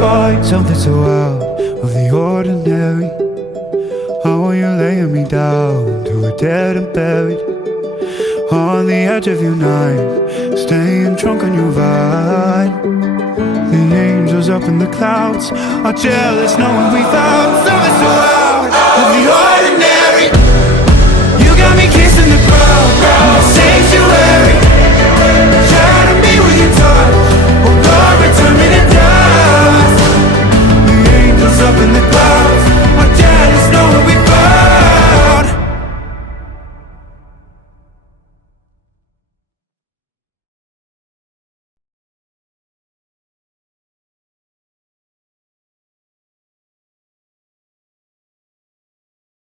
find something so out of the ordinary. How are you laying me down to a dead and buried on the edge of your night, staying drunk on your vine. The angels up in the clouds are jealous knowing we found something so